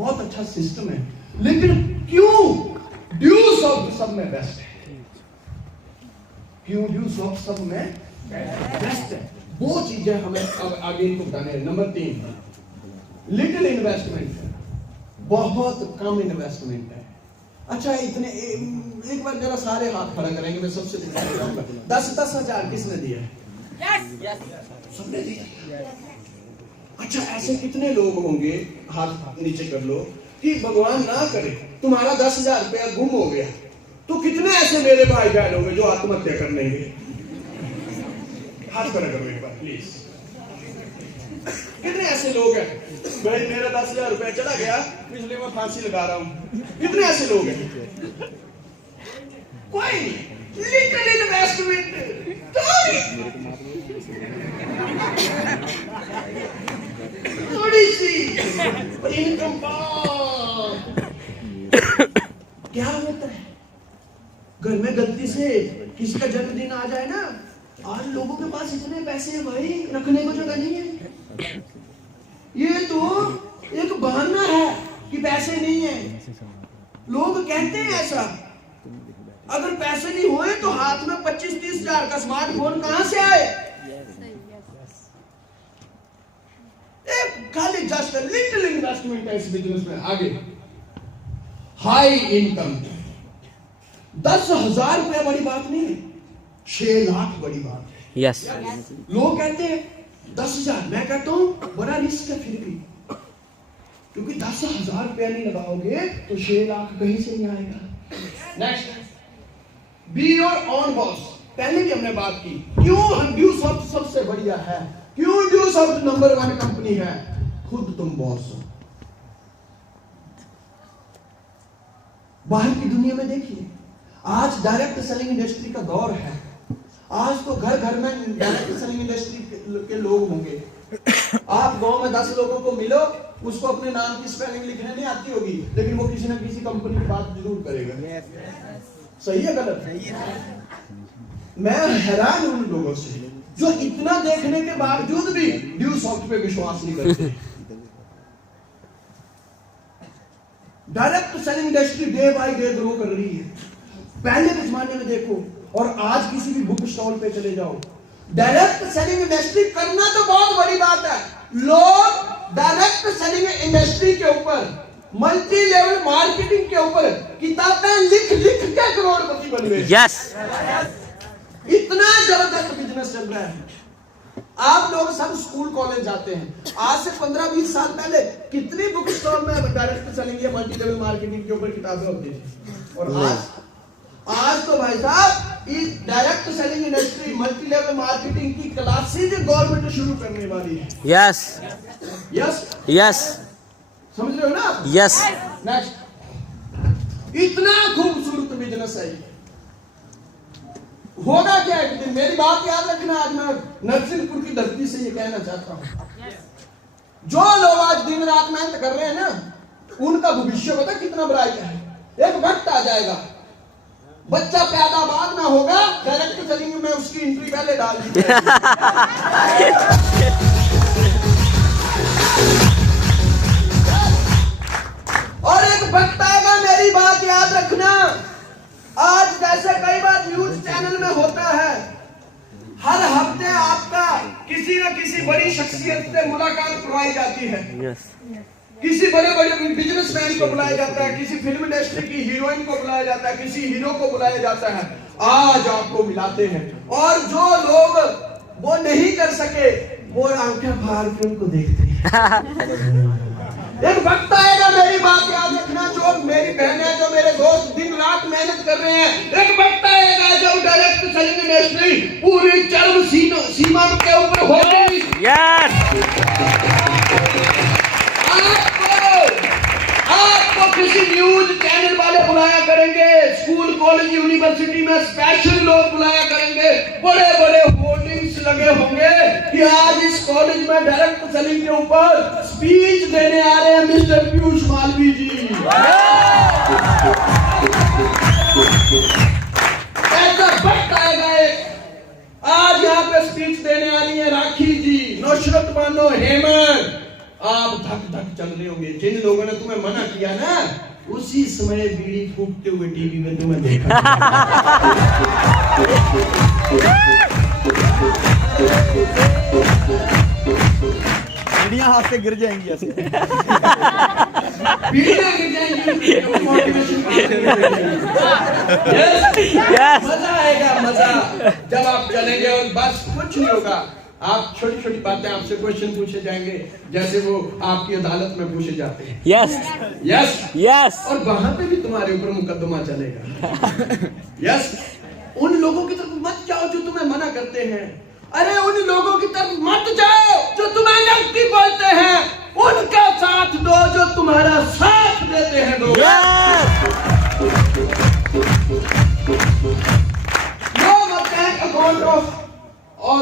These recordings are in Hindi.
बहुत अच्छा सिस्टम है, लेकिन क्यों ड्यू सॉफ्ट सब में बेस्ट है? क्यों ड्यू सॉफ्ट सब में बेस्ट है? वो चीजें हमें अब आगे इनको बताने हैं। नंबर 3, लिटिल इन्वेस्टमेंट है, बहुत कम इन्वेस्टमेंट है। अच्छा इतने एक बार जरा सारे हाथ खड़ा करेंगे, मैं सबसे पूछना चाहूंगा 10-10 हजार किसने दिया? सबने दिया। अच्छा ऐसे कितने लोग होंगे, हाथ नीचे कर लो, कि भगवान ना करे तुम्हारा 10,000 रुपया गुम हो गया, तो कितने ऐसे मेरे भाई बहन होंगे जो आत्महत्या कर लेंगे? हाथ खड़ा करो एक बार प्लीज। कितने ऐसे लोग हैं, भाई मेरा 10,000 रुपया चला गया, इसलिए मैं फांसी लगा रहा हूं? कितने ऐसे लोग हैं? कोई लिटिल इन्वेस्टमेंट, थोड़ी सी इनकम। क्या होता है घर में गलती से किसी का जन्मदिन आ जाए ना, आज लोगों के पास इतने पैसे हैं भाई, रखने को जगह नहीं है। ये तो एक बहाना है कि पैसे नहीं है। लोग कहते हैं ऐसा, अगर पैसे नहीं हुए तो हाथ में 25-30 हजार का स्मार्टफोन कहां से आए? खाली जस्ट लिटिल इन्वेस्टमेंट है इस बिजनेस में। आगे हाई इनकम, 10,000 रुपया बड़ी बात नहीं है, 6 लाख बड़ी बात है। यस लोग कहते हैं 10,000, मैं कहता हूं बड़ा रिस्क है फिर भी, क्योंकि 10,000 रुपया नहीं लगाओगे तो 6 लाख कहीं से नहीं आएगा। Next, be your own boss. पहले भी हमने बात की, क्यों ड्यू सॉफ्ट सबसे बढ़िया है, क्यों ड्यू सॉफ्ट नंबर 1 कंपनी है? खुद तुम बॉस हो। बाहर की दुनिया में देखिए, आज डायरेक्ट सेलिंग इंडस्ट्री का दौर है। आज तो घर घर में डायरेक्ट सेलिंग इंडस्ट्री के लोग होंगे। आप गांव में 10 लोगों को मिलो, उसको अपने नाम की स्पेलिंग लिखने नहीं आती होगी, लेकिन वो किसी न किसी कंपनी की बात जरूर करेगा। सही है गलत? मैं हैरान हूं उन लोगों से जो इतना देखने के बावजूद भी ड्यू सॉफ्ट पे विश्वास नहीं करते। Direct selling industry day by day grow कर रही है। पहले के जमाने में देखो और आज किसी भी बुक स्टॉल पे चले जाओ, डायरेक्ट सेलिंग इंडस्ट्री करना तो बहुत बड़ी बात है। लोग डायरेक्ट सेलिंग इंडस्ट्री के ऊपर, मल्टी लेवल मार्केटिंग के ऊपर किताबें लिख लिख के करोड़पति बन गए। यस इतना जबरदस्त बिजनेस चल रहा है। आप लोग सब स्कूल कॉलेज जाते हैं, आज से 15-20 साल पहले कितनी बुक स्टॉल में डायरेक्ट सेलिंग या मल्टी लेवल मार्केटिंग के ऊपर किताबें होती थी, और आज तो भाई साहब इस direct selling industry multi level marketing की क्लासेज गवर्नमेंट शुरू करने वाली है। यस यस यस समझ रहे हो ना? यस नेक्स्ट, इतना खूबसूरत बिजनेस है। होगा क्या एक दिन, मेरी बात याद रखना, आज मैं नरसिंहपुर की धरती से ये कहना चाहता हूं, जो लोग आज दिन रात मेहनत कर रहे हैं ना, उनका भविष्य पता कितना ब्राइट है। एक वक्त आ जाएगा, बच्चा पैदा बाद में होगा, डायरेक्ट सेलिंग में उसकी एंट्री पहले डाल दी और एक वक्त आएगा, मेरी बात याद रखना। आज जैसे कई बार न्यूज चैनल में होता है, हर हफ्ते आपका किसी न किसी बड़ी शख्सियत से मुलाकात करवाई जाती है। किसी बड़े बड़े बिजनेसमैन को बुलाया जाता है, किसी फिल्म इंडस्ट्री की हीरोइन को बुलाया जाता है, किसी हीरो को बुलाया जाता है। आज आपको मिलाते हैं, और जो लोग वो नहीं कर सके वो आंखें फाड़ के उनको देखते हैं। एक वक्त आएगा, मेरी बात याद रखना, जो मेरी बहन है, जो मेरे दोस्त दिन रात मेहनत कर रहे हैं, एक वक्त आएगा जब डायरेक्ट सेलिंग इंडस्ट्री पूरी चरम सीमा के ऊपर होगी। आपको किसी न्यूज चैनल वाले बुलाया करेंगे, स्कूल कॉलेज यूनिवर्सिटी में स्पेशल लोग बुलाया करेंगे, बड़े बड़े होर्डिंग्स लगे होंगे कि आज इस कॉलेज में डायरेक्ट सेलिंग के ऊपर स्पीच देने आ रहे हैं मिस्टर पीयूष मालवी जी। ऐसा वक्त आएगा, आज यहाँ पे स्पीच देने आ रही है राखी जी, नुसरत मानो, हेमंत, आप धक धक चल रहे होंगे जिन लोगों ने तुम्हें मना किया ना, उसी समय बीड़ी फूकते हुए टीवी में तुम्हें देखा। बीड़ियां हाथ से गिर जाएंगी ऐसे। बीड़ियां गिर जाएंगी, मोटिवेशन मजा आएगा, मजा जब आप चलेंगे और बस कुछ नहीं होगा। आप छोटी छोटी बातें, आपसे क्वेश्चन पूछे जाएंगे जैसे वो आपकी अदालत में पूछे जाते हैं। Yes yes yes. और वहां पे भी तुम्हारे ऊपर मुकदमा चलेगा। यस। उन लोगों की तरफ मत जाओ जो तुम्हें मना करते हैं। अरे उन लोगों की तरफ मत जाओ जो तुम्हें नेगेटिव बोलते हैं। उनका साथ दो जो तुम्हारा साथ देते हैं। लोग अकाउंट ऑफ और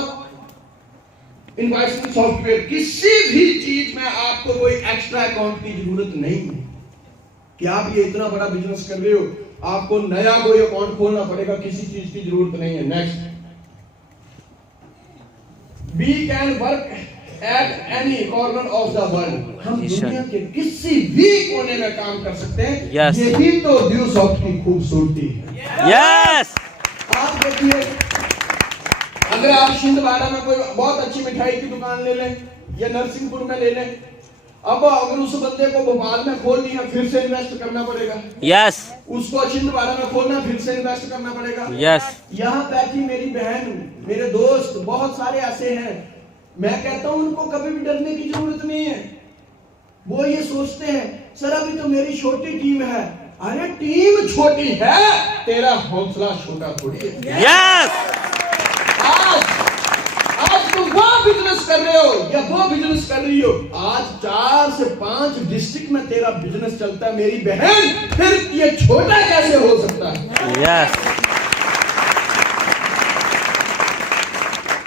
इन्वेस्टमेंट सॉफ्टवेयर, किसी भी चीज में आपको कोई एक्स्ट्रा अकाउंट की जरूरत नहीं है कि आप ये इतना बड़ा बिजनेस कर रहे हो, आपको नया कोई अकाउंट खोलना पड़ेगा, किसी चीज की जरूरत नहीं है। Next, we can work at any corner of the world. हम दुनिया के किसी भी कोने में काम कर सकते हैं। yes. यही तो ड्यू सॉफ्ट की खूबसूरती है। यस। आप देखिए, अगर आप छिंदवाड़ा में कोई बहुत अच्छी मिठाई की दुकान ले लें या नरसिंहपुर में ले लें, अब अगर उस बंदे को भोपाल में खोलनी है फिर से इन्वेस्ट करना पड़ेगा। यस। उसको छिंदवाड़ा में खोलना फिर से इन्वेस्ट करना पड़ेगा। यस। यहाँ बैठी मेरी बहन, मेरे दोस्त बहुत सारे ऐसे हैं, मैं कहता हूँ उनको कभी भी डरने की जरूरत नहीं है। वो ये सोचते हैं सर अभी तो मेरी छोटी टीम है। अरे टीम छोटी है, तेरा हौसला छोटा थोड़ी है। यस। आज तुम वो बिजनेस कर रहे हो या वो बिजनेस कर रही हो, आज 4 से 5 डिस्ट्रिक्ट में तेरा बिजनेस चलता है मेरी बहन, फिर ये छोटा कैसे हो सकता है? Yes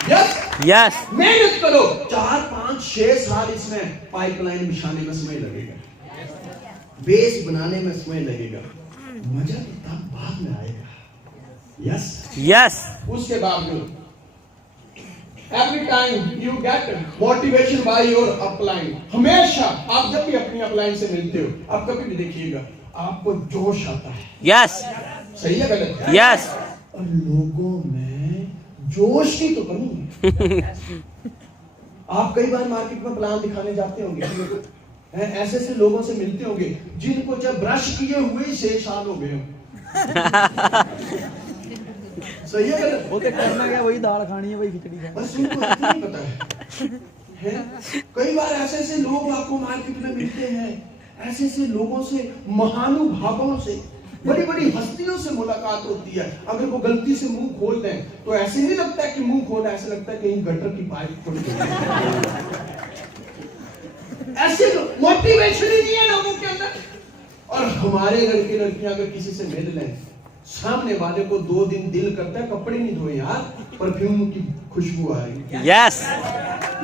yes yes. मेहनत करो, 4, 5, 6 साल इसमें पाइपलाइन बिछाने में समय लगेगा, बेस बनाने में समय लगेगा, मजा तो तब बाद में आएगा। Yes yes. उसके बावजूद every time you get motivation by your upline, हमेशा आप जब भी अपनी अपलाइन से मिलते हो, आप कभी भी देखिएगा आपको जोश आता है। यस। सही है गलत है? यस। और लोगों में जोश की तो कमी है। आप कई बार मार्केट में प्लान दिखाने जाते होंगे, ऐसे ऐसे लोगों से मिलते होंगे जिनको जब ब्रश किए हुए 6 साल हो गए हो। सही है गलत? बोलते करना क्या, वही दाल खानी है, वही खिचड़ी खानी। बस उनको इतना ही पता है। कई बार ऐसे ऐसे लोग आपको मार्केट में मिलते हैं, ऐसे ऐसे लोगों से, महानुभावों से, बड़ी बड़ी हस्तियों से मुलाकात होती है। अगर वो गलती से मुंह खोल दें तो ऐसे नहीं लगता है कि मुंह खोला, ऐसे लगता है कहीं गटर की पाइप खोल दी। ऐसे मोटिवेशन ही नहीं है लोगों के अंदर। और हमारे लड़के लड़कियां अगर किसी से मिल लें, सामने वाले को 2 दिन दिल करता है कपड़े नहीं धोए यार, परफ्यूम की खुशबू आ रही है। यस।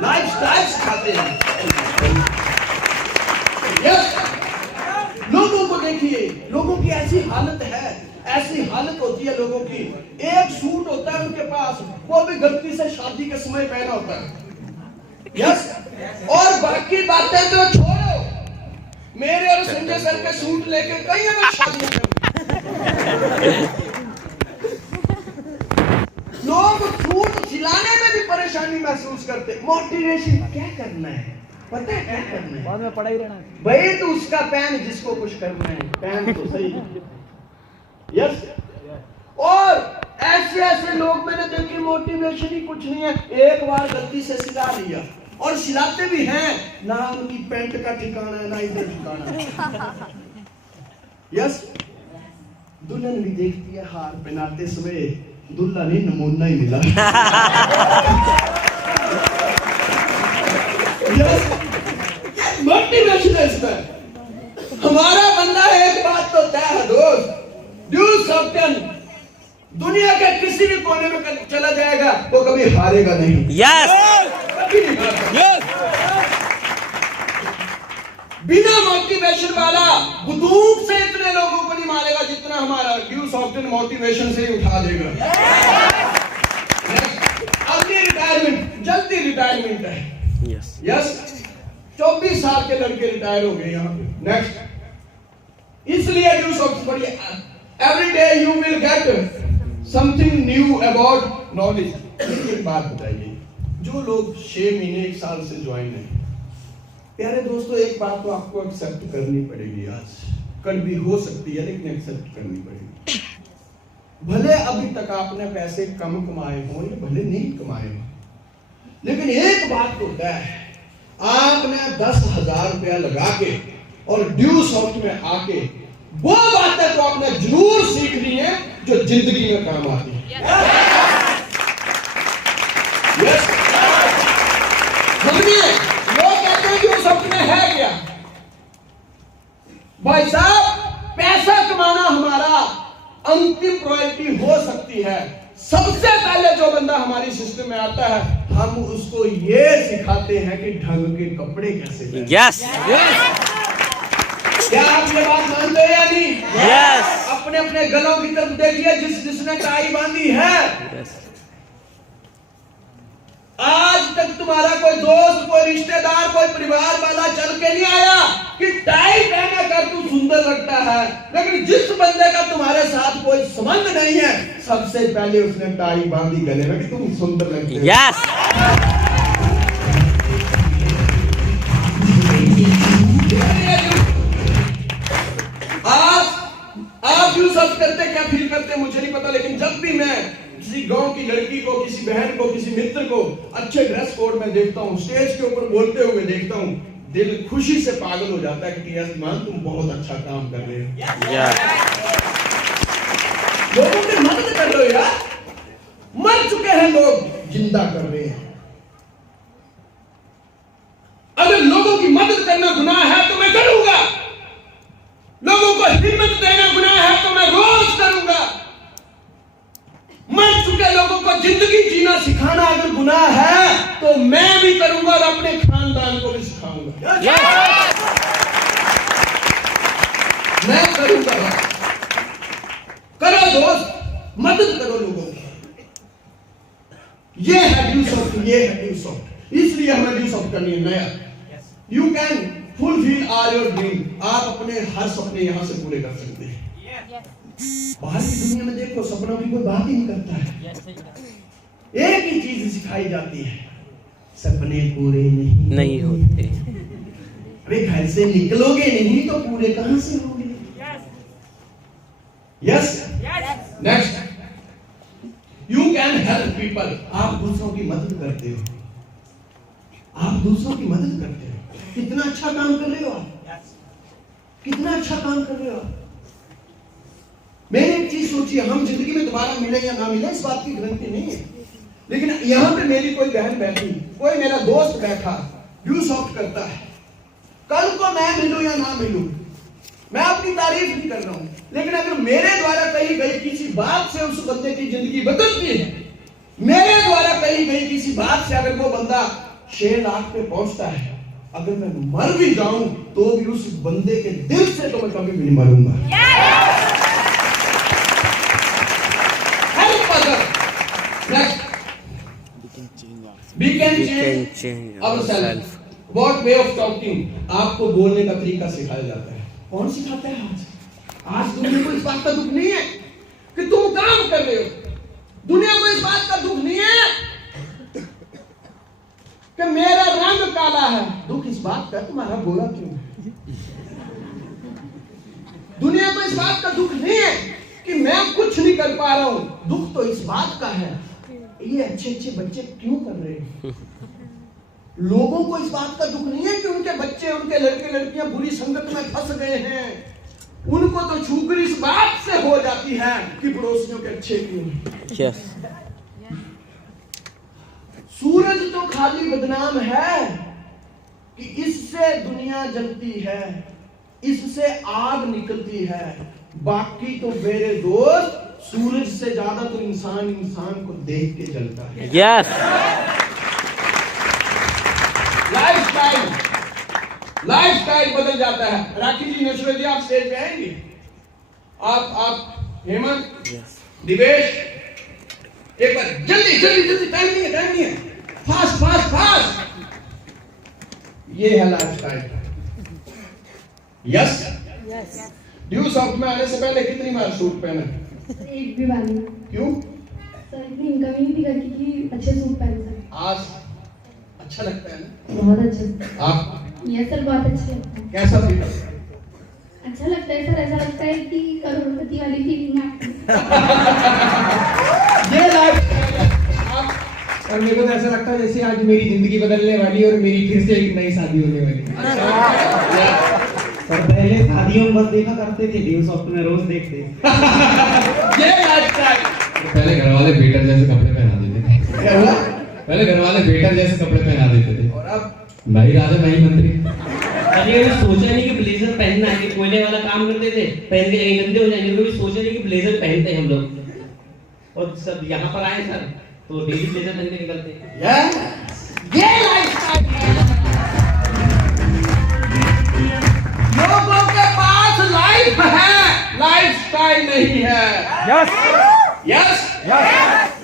लाइफस्टाइल सिखाते हैं। यस। लोगों को देखिए, लोगों की ऐसी हालत है, ऐसी हालत होती है लोगों की। एक सूट होता है उनके पास, वो भी गलती से शादी के समय पहना होता है। यस। और बाकी बातें तो छोड़ो, मेरे और संजय सर के सूट लेके कहीं अगर शादी कर लोग सूट सिलाने में भी परेशानी महसूस करते। मोटिवेशन क्या करना है, पता है क्या करना है? बाद में पड़ा ही रहना है भाई तो उसका पहन, जिसको कुछ करना है पहन तो सही। यस। और ऐसे ऐसे लोग मैंने देखे, मोटिवेशन ही कुछ नहीं है, एक बार गलती से सिला लिया, और सिलाते भी हैं ना, उनकी पैंट का ठिकाना है ना इधर ठिकाना है। यस। दुल्हन भी देखती है हार पहनाते समय, दुल्हा नहीं नमूना ही मिला। मोटिवेशन है इसमें। हमारा बंदा एक बात तो तय है दोस्त, ड्यू सॉफ्टन दुनिया के किसी भी कोने में चला जाएगा, वो कभी हारेगा नहीं। यस। कभी नहीं हारेगा। बिना मोटिवेशन वाला बंदूक से इतने लोगों को नहीं मारेगा जितना हमारा ड्यू सॉफ्टन मोटिवेशन से ही उठा देगा। अगली रिटायरमेंट, जल्दी रिटायरमेंट है। यस। यस। 24 साल के लड़के रिटायर हो गए यहाँ पे। नेक्स्ट, इसलिए ड्यू सॉफ्ट पढ़िए, every day you will get something knew about knowledge. एक बात बताइए, जो लोग 6 महीने 1 साल से ज्वाइन है, प्यारे दोस्तों, एक बात तो आपको एक्सेप्ट करनी पड़ेगी, आज कल भी हो सकती है लेकिन एक्सेप्ट करनी पड़ेगी। भले अभी तक आपने पैसे कम कमाए हो या भले नहीं कमाए हो, लेकिन एक बात तो तय है, आपने 10,000 रुपया लगा के और ड्यू सॉफ्ट में आके वो बातें तो आपने जरूर सीखनी है जो जिंदगी में काम आती है। यस, समझिए, लोग कहते हैं ड्यू सॉफ्ट में है क्या? भाई साहब, पैसा कमाना हमारा अंतिम प्रायोरिटी हो सकती है। सबसे पहले जो बंदा हमारी सिस्टम में आता है, हम उसको ये सिखाते हैं कि ढंग के कपड़े कैसे पहने। यस क्या आप ये बात मानते हो या नहीं? यस। अपने अपने गलों की तरफ देखिए, जिसने टाई बांधी है। आज तक तुम्हारा कोई दोस्त, कोई रिश्तेदार, कोई परिवार वाला चल के नहीं आया कि टाई पहना कर तू सुंदर लगता है, लेकिन जिस बंदे का तुम्हारे साथ कोई संबंध नहीं है, सबसे पहले उसने टाई बांधी गले में कि तुम सुंदर लगते हो। यस। आप जो सब करते, क्या फील करते मुझे नहीं पता, लेकिन जब भी मैं किसी गांव की लड़की को, किसी बहन को, किसी मित्र को अच्छे ड्रेस कोड में देखता हूँ, स्टेज के ऊपर बोलते हुए देखता हूँ, दिल खुशी से पागल हो जाता है कि यस मान, तुम बहुत अच्छा काम कर रहे हो। लोगों की मदद कर लो यार, मर चुके हैं लोग, जिंदा कर रहे हैं। अगर लोगों की मदद करना गुनाह है तो मैं करूंगा, लोगों को हिम्मत देना गुनाह है तो मैं रोज करूंगा। मर चुके लोगों को जिंदगी जीना सिखाना अगर गुनाह है तो मैं भी करूंगा और अपने खानदान को भी सिखाऊंगा। मैं करूंगा। करो दोस्त, मदद करो लोगों की। ये है ड्यू सॉफ्ट, ये है ड्यू सॉफ्ट। इसलिए हमें ड्यू सॉफ्ट करनी है नया। You can fulfil all your dream. आप अपने हर सपने यहां से पूरे कर सकते हैं। बाहर की दुनिया में देखो, सपनों की कोई बात ही नहीं करता है। एक ही चीज सिखाई जाती है, सपने पूरे नहीं होते। अरे घर से निकलोगे नहीं तो पूरे कहां से होंगे? Yes. Next, you can help people. आप दूसरों की मदद करते हो, आप दूसरों की मदद करते हो। कितना अच्छा काम कर रहे हो आप, कितना अच्छा काम कर रहे हो आप। मैंने एक चीज सोची, हम जिंदगी में दोबारा मिले या ना मिले इस बात की गारंटी नहीं है, लेकिन यहां पे मेरी कोई बहन बैठी, कोई मेरा दोस्त बैठा, ड्यू सॉफ्ट करता है, कल को मैं मिलूं या ना मिलूं, मैं अपनी तारीफ नहीं कर रहा हूं, लेकिन अगर मेरे द्वारा कही गई किसी बात से उस बंदे की जिंदगी बदलती है, मेरे द्वारा कही गई किसी बात से अगर वो बंदा 6 लाख पे पहुंचता है, अगर मैं मर भी जाऊं तो भी उस बंदे के दिल से तो मैं कभी भी नहीं मरूंगा। We can change ourselves. What way of talking? आपको बोलने का तरीका सिखाया जाता है। कौन सिखाता है आज? आज दुनिया को इस बात का दुख नहीं है कि तुम काम कर रहे हो। दुनिया को इस बात का दुख नहीं है कि मेरा रंग काला है। दुख इस बात का तुम्हारा गोरा क्यों है। दुनिया को इस बात का दुख नहीं है कि मैं कुछ नहीं कर पा रहा हूं। दुख तो इस बात का है, ये अच्छे अच्छे बच्चे क्यों कर रहे हैं। लोगों को इस बात का दुख नहीं है कि उनके बच्चे, उनके लड़के लड़कियां बुरी संगत में फंस गए हैं। उनको तो छुपकर इस बात से हो जाती है कि पड़ोसियों के अच्छे क्यों हैं। यस। सूरज तो खाली बदनाम है कि इससे दुनिया जलती है, इससे आग निकलती है। बाकी तो मेरे दोस्त, सूरज से ज्यादा तो इंसान इंसान को देख के जलता है। यस। लाइफस्टाइल बदल जाता है। राखी जी, नशर जी, आप स्टेज पे आएंगे। आप हेमंत, दिवेश, एक बार जल्दी जल्दी जल्दी, टाइम नहीं है, फास्ट फास्ट फास्ट। ये है लाइफस्टाइल। यस ड्यू सॉफ्ट में आने से पहले कितनी बार सूट पहने? एक भी बार नहीं क्यों? सर, इतनी इनकम ही नहीं थी करके कि अच्छे सूट पहन सके। आज अच्छा लगता है ना? बहुत अच्छा। आप यस सर, बहुत अच्छा लगता है। कैसा फील? अच्छा लगता है सर, ऐसा लगता है कि करोड़पति वाली फीलिंग आती है। ये लाइफ और मेरे को तो ऐसा लगता है जैसे आज मेरी जिंदगी बदलने वाली और मेरी फिर से एक नई शादी होने वाली। और पहले शादियों में बस देखा करते थे, ड्यू सॉफ्ट में रोज देखते। ये लाइफस्टाइल। पहले घर वाले बेटर जैसे कपड़े पहना देते थे। क्या हुआ? पहले घर वाले बेटर जैसे कपड़े पहना देते थे। और अब मैं ही राजा मैं ही मंत्री। कभी कभी सोचा नहीं कि ब्लेजर पहनना है, कि कोयले वाला काम करते थे, पहन के जाएंगे गंदे हो जाएंगे। कभी सोचा नहीं कि ब्लेजर पहनते हैं हम लोग, और सब यहाँ पर आए सर तो डेली ब्लेजर पहन के निकलते हैं। ये लाइफस्टाइल है। लोगों के पास लाइफ है, लाइफस्टाइल नहीं है। यस यस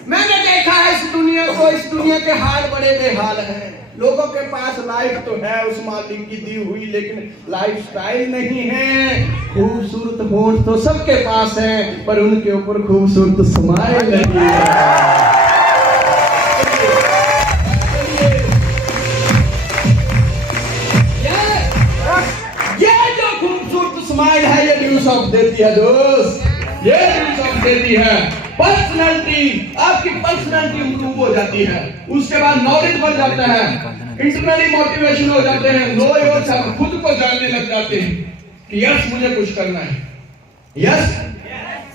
मैंने देखा है इस दुनिया को, इस दुनिया के हाल बड़े बेहाल हैं। लोगों के पास लाइफ तो है उस मालिक की दी हुई, लेकिन लाइफस्टाइल नहीं है। खूबसूरत होंठ तो सबके पास है, पर उनके ऊपर खूबसूरत स्माइल नहीं है। ये जो खूबसूरत स्माइल है, ये ड्यू सॉफ्ट देती है दोस्त, ये ड्यू सॉफ्ट देती है। पर्सनालिटी, आपकी पर्सनालिटी इंप्रूव हो जाती है। उसके बाद नॉलेज बढ़ जाता है, इंटरनली मोटिवेशन हो जाते हैं, नो योरसेल्फ, खुद को जानने लग जाते हैं कि यस मुझे कुछ करना है। यस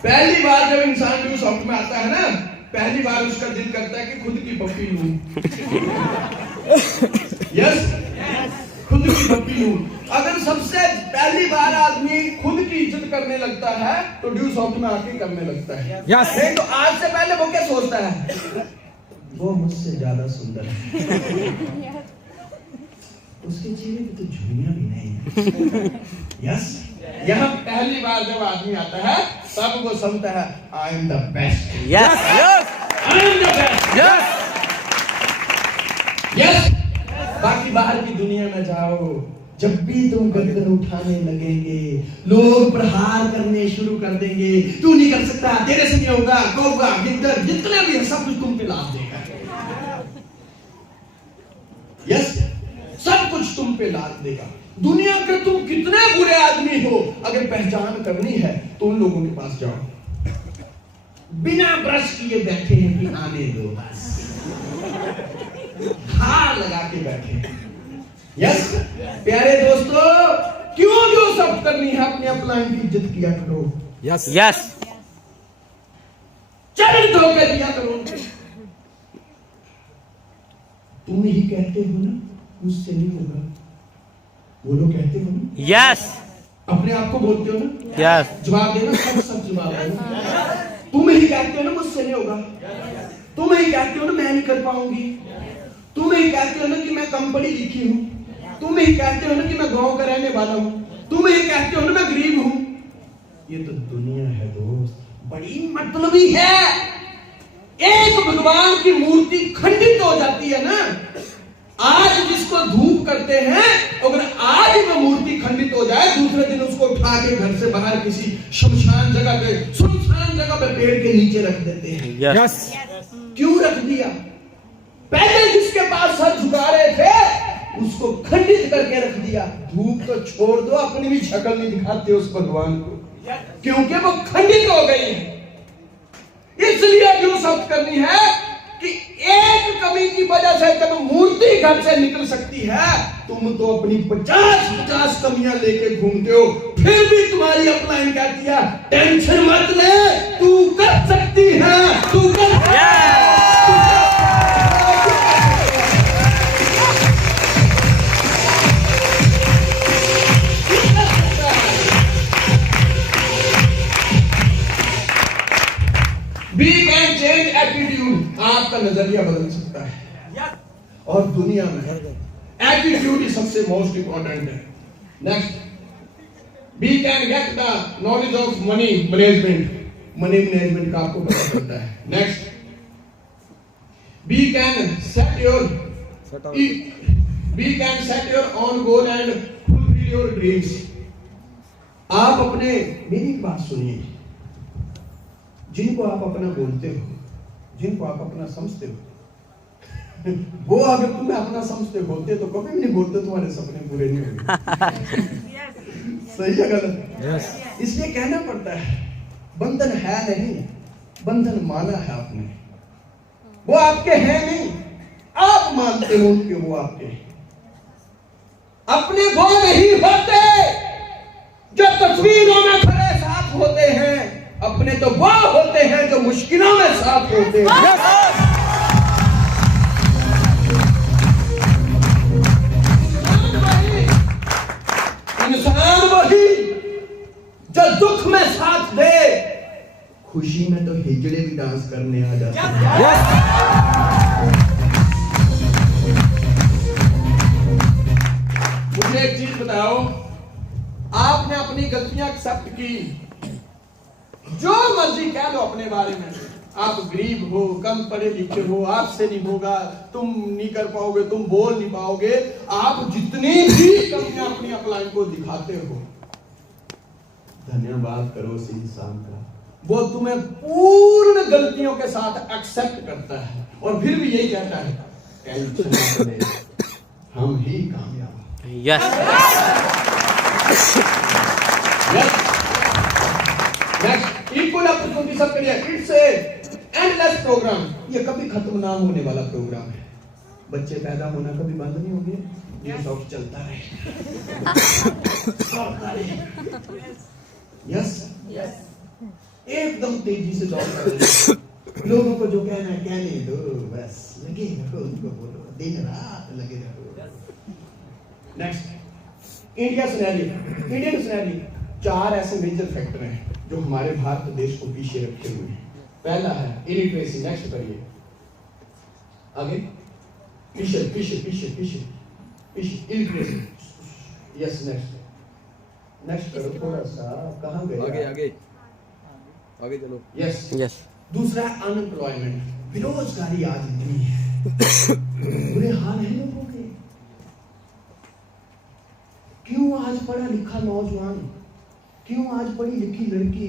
पहली बार जब इंसान ड्यू सॉफ्ट में आता है ना, पहली बार उसका दिल करता है कि खुद की पप्पी लूं। यस खुद की पप्पी लूं। अगर सबसे पहली बार आदमी खुद की इज्जत करने लगता है तो ड्यू सॉफ्ट में आके करने लगता है। नहीं तो आज से पहले वो क्या सोचता है? वो मुझसे ज्यादा सुंदर है, उसके चेहरे पे तो झुर्रियां भी नहीं है। यस यहाँ पहली बार जब आदमी आता है तब वो समझता है I am the best. Yes I am the best. Yes बाकी बाहर की दुनिया में जाओ, जब भी तुम गर्दन उठाने लगेंगे, लोग प्रहार करने शुरू कर देंगे। तू नहीं कर सकता, तेरे से नहीं होगा, कौवा गिद्दर जितने भी है सब कुछ तुम पे लाद देगा। यस सब कुछ तुम पे लाद देगा। दुनिया के तुम कितने बुरे आदमी हो, अगर पहचान करनी है तो उन लोगों के पास जाओ, बिना ब्रश किए बैठे हैं कि आने दो, बस हार लगा के बैठे। यस प्यारे दोस्तों, क्यों जो सब करनी है, अपने अपलाइन की इज्जत किया करो। यस चरण धोकर दिया करो। तुम ही कहते हो ना मुझसे नहीं होगा, वो लोग कहते हो ना। यस अपने आप को बोलते हो ना। यस जवाब देना, सब जवाब देना। तुम ही कहते हो ना मुझसे नहीं होगा, तुम ही कहते हो ना मैं नहीं कर पाऊंगी, तुम ही कहते हो ना कि मैं कम पढ़ी लिखी हूं, तुम ही कहते हो ना कि मैं गांव का रहने वाला हूं, तुम ही कहते हो ना मैं गरीब हूं। ये तो दुनिया है दोस्त, बड़ी मतलबी है। एक भगवान की मूर्ति खंडित हो जाती है ना, आज जिसको धूप करते हैं, अगर आज वो मूर्ति खंडित हो जाए, दूसरे दिन उसको उठा के घर से बाहर किसी शमशान जगह पे, सुनसान जगह पे पेड़ के नीचे रख देते हैं। यस क्यों रख दिया? पहले जिसके पास सर झुका रहे थे उसको खंडित करके रख दिया। धूप तो छोड़ दो, अपनी भी शक्ल नहीं दिखाते उस भगवान को, क्योंकि वो खंडित हो गई है। इसलिए जो सब करनी है कि एक कमी की वजह से जब मूर्ति घर से निकल सकती है, तुम तो अपनी 50 कमियां लेके घूमते हो, फिर भी तुम्हारी अपलाइन कहती है टेंशन मत ले, तू कर सकती है, तू कर सकती है। We can change attitude, आपका नजरिया बदल सकता है। और दुनिया में एटीट्यूड ही सबसे मोस्ट इंपॉर्टेंट है। Next, we can get the knowledge of money management, money management का आपको पता चलता है। Next, we can set your We can set your own goal and fulfill your dreams. आप अपने, मेरी एक बात सुनिए, जिनको आप अपना बोलते हो, जिनको आप अपना समझते हो, वो अगर तुम्हें अपना समझते होते तो कभी भी नहीं बोलते तुम्हारे सपने पूरे नहीं होंगे। सही है गलत? इसलिए कहना पड़ता है, बंधन है नहीं, बंधन माना है आपने, वो आपके हैं नहीं, आप मानते हो कि वो आपके हैं। अपने वो नहीं होते जो तस्वीरों में खड़े साथ होते हैं, अपने तो वो होते हैं जो मुश्किलों में साथ होते हैं। इंसान वही जो दुख में साथ दे, खुशी में तो हिजड़े भी डांस करने आ जाते हैं। मुझे एक चीज बताओ, आपने अपनी गलतियां एक्सेप्ट की, जो मर्जी कह लो अपने बारे में, आप गरीब हो, कम पढ़े लिखे हो, आपसे नहीं होगा, तुम नहीं कर पाओगे, तुम बोल नहीं पाओगे, आप जितनी भी कमियां अपनी अपलाइन को दिखाते हो, धन्यवाद करो उस इंसान का, वो तुम्हें पूर्ण गलतियों के साथ एक्सेप्ट करता है और फिर भी यही कहता है, टेंशन मत ले, हम ही कामयाब। यस नेक्स्ट, इक्वल अपॉर्चुनिटी सबके लिए, इट्स ए एंडलेस प्रोग्राम, ये कभी खत्म ना होने वाला प्रोग्राम है। बच्चे पैदा होना कभी बंद नहीं होंगे, ये सब चलता रहे। यस, एकदम तेजी से दौड़ता रहे। लोगों को जो कहना है कहने दो, बस लगे रहो, उनको बोलो, दिन रात लगे रहो। नेक्स्ट, इंडियन सिनेरियो, 4 ऐसे मेजर फैक्टर हैं जो हमारे भारत देश को पीछे रखे हुए हैं। पहला है इलिटरेसी, नेक्स्ट करिए आगे, पीछे इलिटरेसी, यस नेक्स्ट करो थोड़ा सा, कहां गए, आगे चलो, यस। दूसरा है अनएम्प्लॉयमेंट, बेरोजगारी आज इतनी है, बुरे हाल है लोगों के। क्यों आज पढ़ा लिखा नौजवान, क्यों आज पढ़ी लिखी लड़की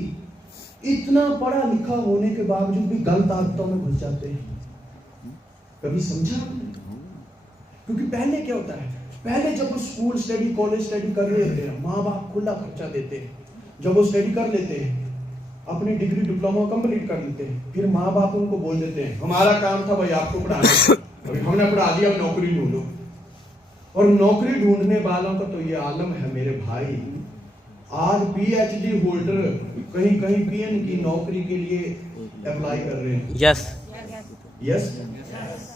इतना पढ़ा लिखा होने के बावजूद भी गलत आदतों में घुस जाते हैं? कभी समझा? क्योंकि पहले क्या होता है, पहले जब वो स्कूल स्टडी, कॉलेज स्टडी कर रहे होते हैं, माँ बाप खुला खर्चा देते हैं, जब वो स्टडी कर लेते हैं, अपनी डिग्री डिप्लोमा कंप्लीट कर लेते हैं, फिर माँ बाप उनको बोल देते हैं, हमारा काम था भाई आपको पढ़ाना, अभी हमने पढ़ा दिया, अब नौकरी ढूंढो। और नौकरी ढूंढने वालों का तो ये आलम है मेरे भाई, आज PhD होल्डर कहीं कहीं PN की नौकरी के लिए अप्लाई कर रहे हैं। यस,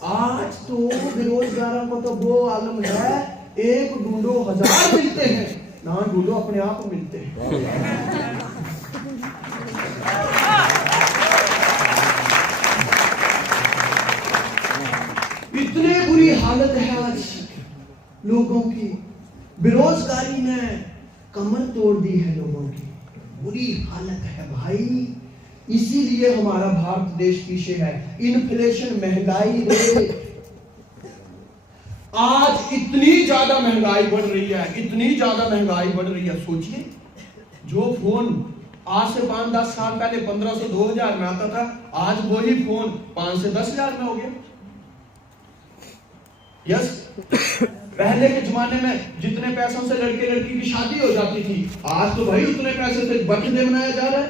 आज तो बेरोजगारों को तो वो आलम है, एक ढूंढो 1000 मिलते हैं, ना ढूंढो अपने आप मिलते हैं। इतनी बुरी हालत है आज लोगों की, बेरोजगारी ने कमर तोड़ दी है लोगों की, बुरी हालत है भाई। इसीलिए हमारा भारत देश पीछे है। इन्फ्लेशन, महंगाई आज इतनी ज्यादा महंगाई बढ़ रही है, इतनी ज्यादा महंगाई बढ़ रही है। सोचिए, जो फोन आज से 5-10 साल पहले 1500-2000 में आता था, आज वही फोन 5 से 10,000 में हो गया। यस, पहले के जमाने में जितने पैसों से लड़के लड़की की शादी हो जाती थी, आज तो भाई उतने पैसे से बर्थडे मनाया जा रहा है?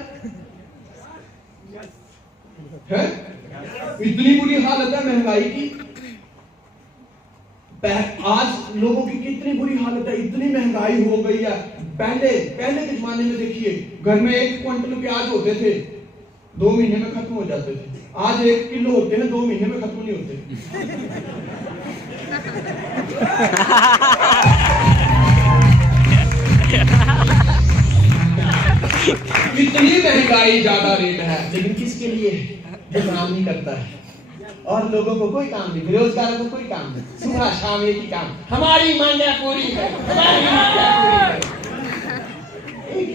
इतनी बुरी हालत है महंगाई की। आज लोगों की कितनी बुरी हालत है, इतनी महंगाई हो गई है। पहले के जमाने में देखिए, घर में 1 क्विंटल प्याज होते थे, 2 महीने में खत्म हो जाते थे। आज 1 किलो होते हैं, 2 महीने में खत्म नहीं होते। इतनी महंगाई, ज्यादा रेट है, लेकिन किसके लिए? जो काम नहीं करता है, और लोगों को कोई काम नहीं, बेरोजगारों को कोई काम नहीं, सुबह शाम एक ही काम, हमारी मांगे पूरी है, हमारी मांगे पूरी है।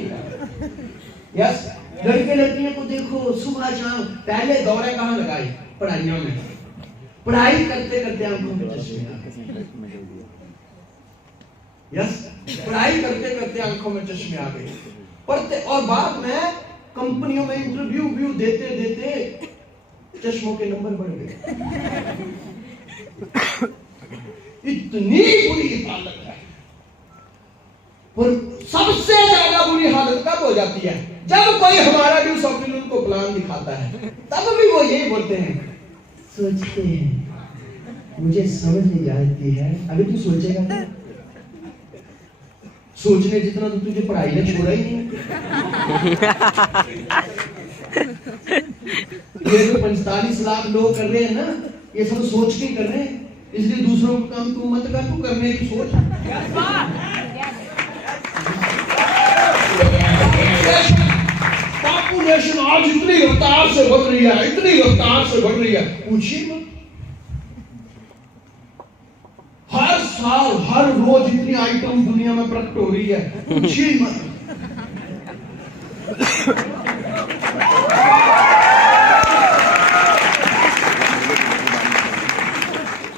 यस, लड़के लड़कियों को देखो, सुबह शाम, पहले दौरे कहाँ लगाई? पढ़ाइयों में, पढ़ाई करते करते आंखों में चश्मे आ गए। यस, पढ़ाई करते करते आंखों में चश्मे आ गए, पढ़ते और बाद में कंपनियों में इंटरव्यू देते देते चश्मों के नंबर बढ़ गए। इतनी बुरी हालत है। पर सबसे ज्यादा बुरी हालत कब हो जाती है? जब कोई हमारा ड्यूस ऑप्टिनल को प्लान दिखाता है, तब भी वो यही बोलते हैं, सोचते हैं मुझे समझ नहीं आती है। अभी तू सोचेगा क्या? सोचने जितना तो तुझे पढ़ाई ने छोड़ा ही नहीं। ये जो 45 लाख लोग कर रहे हैं ना, ये सब सोच के कर रहे हैं, इसलिए दूसरों का काम तू मत कर, तू करने की सोच। पॉपुलेशन आज इतनी रफ्तार से बढ़ रही है, इतनी रफ्तार से बढ़ रही है, पूछिए मत। हर साल हर रोज इतनी आइटम दुनिया में प्रकट हो रही है, पूछिए मत।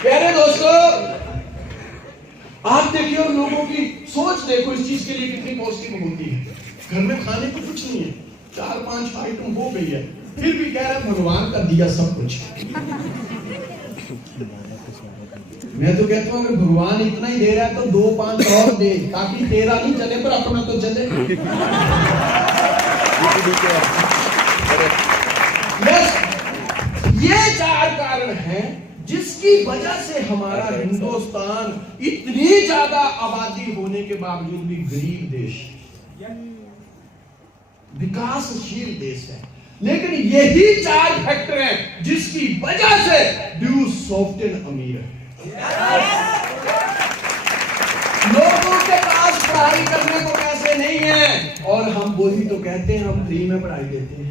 प्यारे दोस्तों, आप देखिए और लोगों की सोच देखो इस चीज के लिए कितनी पॉजिटिव होती है। घर में खाने को कुछ नहीं है, 4-5 आइटम हो गई है, फिर भी कह रहे भगवान का दिया सब कुछ। मैं तो कहता हूँ अगर भगवान इतना ही दे रहा है तो 2-5 और दे, ताकि तेरा नहीं चले पर अपना तो चले। ये 4 कारण हैं जिसकी वजह से हमारा हिंदुस्तान इतनी ज्यादा आबादी होने के बावजूद भी गरीब देश, विकासशील देश है। लेकिन यही 4 फैक्टर हैं जिसकी वजह से ड्यूस सॉफ्टवेयर अमीर है। लोगों के पास पढ़ाई करने को पैसे नहीं है, और हम वही तो कहते हैं हम फ्री में पढ़ाई देते हैं।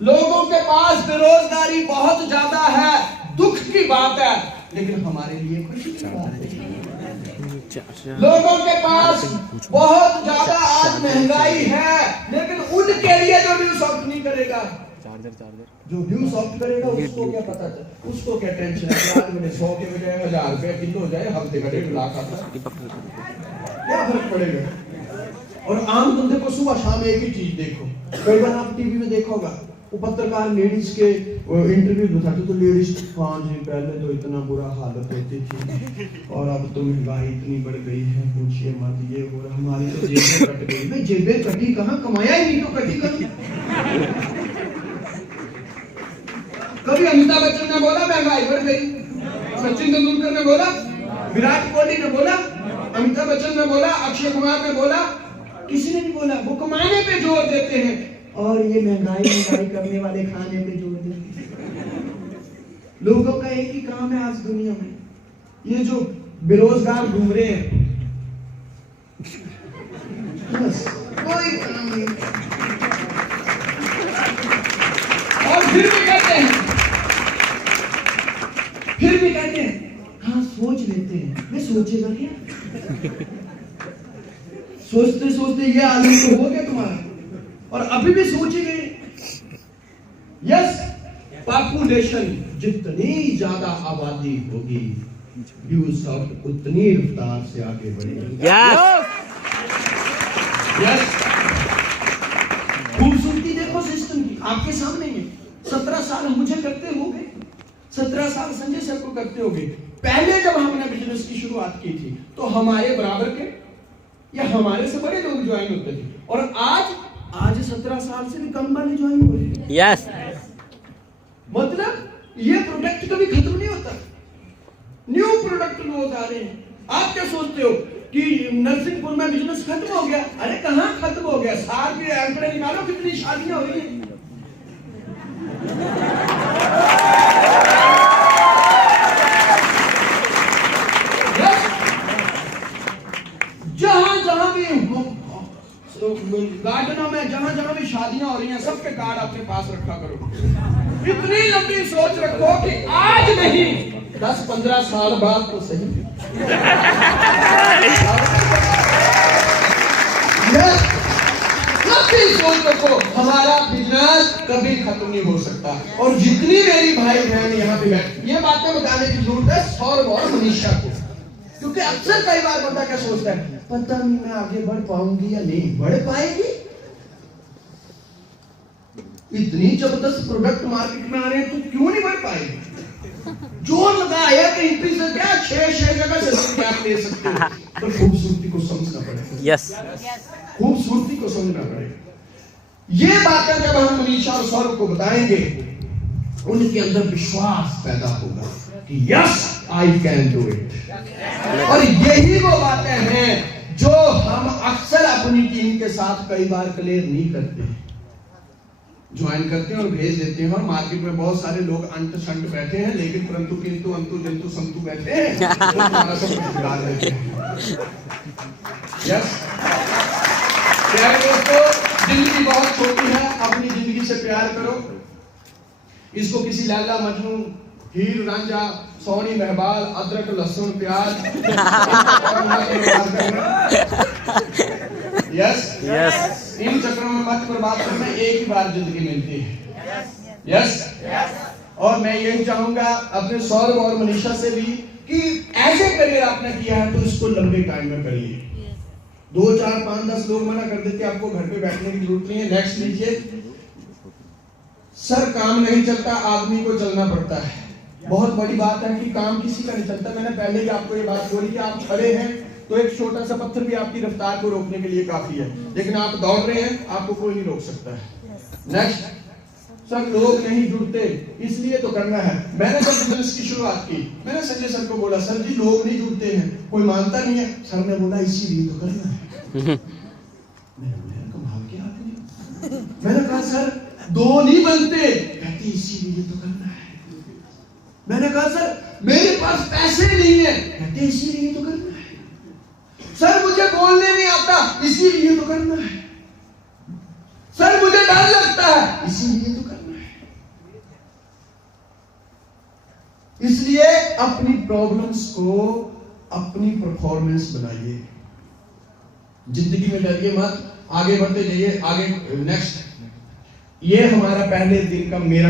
लोगों के पास बेरोजगारी बहुत ज्यादा है, दुख की बात है, लेकिन हमारे लिए खुशी की बात है। लोगों के पास बहुत ज्यादा आज महंगाई है, लेकिन उनके लिए जो ड्यू सॉफ्ट नहीं करेगा, जो ड्यू सॉफ्ट करेगा उसको क्या पता चले, उसको क्या टेंशन है कि आज मैंने 100 के बजाय 1000 रुपया किलो हो जाए, हफ्ते का 1.5 लाख आता है, क्या फर्क पड़ेगा। और आम बंदे को सुबह शाम एक ही चीज देखो, कई बार आप टीवी में देखा होगा, वो पत्रकार लेडीज के इंटरव्यू बताते तो लेडीज, हाँ जी पहले तो इतना बुरा हालत होती थी और अब तो महंगाई इतनी बढ़ गई है, पूछिए मत, ये हो रहा, हमारी तो जेबें कट गई। भाई जेबें कटी कहाँ, कमाया ही नहीं तो कटी कहाँ। कभी अमिताभ बच्चन ने बोला महंगाई बढ़ गई, सचिन तेंदुलकर ने बोला, विराट कोहली ने बोला, अमिताभ बच्चन ने बोला, अक्षय कुमार ने बोला, किसी ने नहीं बोला। वो कमाने पे जोर देते हैं और ये महंगाई करने वाले खाने पे जोर देते हैं। लोगों का एक ही काम है आज दुनिया में, ये जो बेरोजगार घूम रहे हैं, बस कोई काम नहीं। और फिर भी कहते हैं हाँ सोच लेते हैं। मैं सोचेगा क्या? सोचते सोचते ये आदमी तो हो गया तुम्हारा, और अभी भी सोचेंगे। यस, पॉपुलेशन जितनी ज्यादा आबादी होगी, ड्यूस सॉफ्ट उतनी रफ्तार से आगे बढ़ेगी। यस, खूबसूरती देखो सिस्टम की, आपके सामने ही। 17 साल मुझे करते हो गए, 17 साल संजय सर को करते हो गए। पहले जब हमने बिजनेस की शुरुआत की थी तो हमारे बराबर के या हमारे से बड़े लोग ज्वाइन होते थे, और आज 17 साल से भी कम वाले ज्वाइन हो रहे हैं। यस, मतलब ये प्रोडक्ट कभी खत्म नहीं होता, न्यू प्रोडक्ट रोज आ रहे हैं। आप क्या सोचते हो कि नरसिंहपुर में बिजनेस खत्म हो गया? अरे कहां खत्म हो गया, साल के आंकड़े निकालो कितनी शादियां हो रही हैं। जहां भी गार्डनों में जहां भी शादियां हो रही हैं, सबके कार्ड अपने पास रखा करो। इतनी लंबी सोच रखो कि आज नहीं 10-15 साल बाद तो सही। लंबी सोच रखो, हमारा बिजनेस कभी खत्म नहीं हो सकता। और जितनी मेरी भाई बहन यहाँ पे बैठ, ये बातें बताने की जरूरत है सौरभ और मनीषा को। क्योंकि अक्सर कई बार बंदा क्या सोचता है, पता नहीं मैं आगे बढ़ पाऊंगी या नहीं। बढ़ पाएगी? इतनी जबरदस्त प्रोडक्ट मार्केट में आ रहे हैं, तो क्यों नहीं बढ़ पाएगी? जोर लगाया कहीं पे से क्या 6 जगह से आप ले सकते हो, पर खूबसूरती को समझना पड़ेगा। यस खूबसूरती को समझना पड़ेगा। ये बातें जब हम मनीषा और सौरभ को बताएंगे, उनके अंदर विश्वास पैदा होगा कि yes I can do it. और यही वो बातें हैं जो हम अक्सर अपनी टीम के साथ कई बार क्लियर नहीं करते, ज्वाइन करते हैं और भेज देते हैं। और मार्केट में बहुत सारे लोग अंट शंट बैठे हैं, लेकिन परंतु किंतु अंतु जंतु संतु बैठे हैं, तो हमारा सब कुछ बिगाड़ देते हैं। यस प्यारे दोस्तों, जिंदगी बहुत छोटी है, अपनी जिंदगी से प्यार करो। इसको किसी लैला मजनू, हीर रांझा, सोनी महबाल, अदरक लहसुन प्याज यस इन चक्रों में मत बर्बाद करना। एक ही बार जिंदगी मिलती है। यस और मैं यही चाहूंगा अपने सौरभ और मनीषा से भी कि ऐसे करियर आपने किया है तो इसको लंबे टाइम में करिए। 2, 4, 5, 10 लोग मना कर देते, आपको घर पे बैठने की जरूरत नहीं है। नेक्स्ट लीजिए। सर काम नहीं चलता, आदमी को चलना पड़ता है। बहुत बड़ी बात है कि काम किसी का नहीं चलता। मैंने पहले ही आपको ये बात बोली कि आप खड़े हैं तो एक छोटा सा पत्थर भी आपकी रफ्तार को रोकने के लिए काफी है, लेकिन आप दौड़ रहे हैं, आपको कोई नहीं रोक सकता है। नेक्स्ट सर, लोग नहीं जुड़ते इसलिए तो करना है। मैंने जब बिजनेस की शुरुआत की, मैंने संजय सर को बोला, सर जी लोग नहीं जुड़ते हैं, कोई मानता नहीं है। सर ने बोला इसीलिए तो करना है। मैंने कमाल के आदमी। मैंने कहा सर 2 नहीं बनते, कहते इसीलिए तो करना है। मैंने कहा सर मेरे पास पैसे नहीं है, कहते इसीलिए तो करना है। सर मुझे बोलने नहीं आता, इसीलिए तो करना है। सर मुझे डर लगता है, इसीलिए तो करना है। इसलिए अपनी प्रॉब्लम्स को अपनी परफॉर्मेंस बनाइए। जिंदगी में डरिए मत, आगे बढ़ते जाइए। आगे नेक्स्ट, ये हमारा पहले दिन का मेरा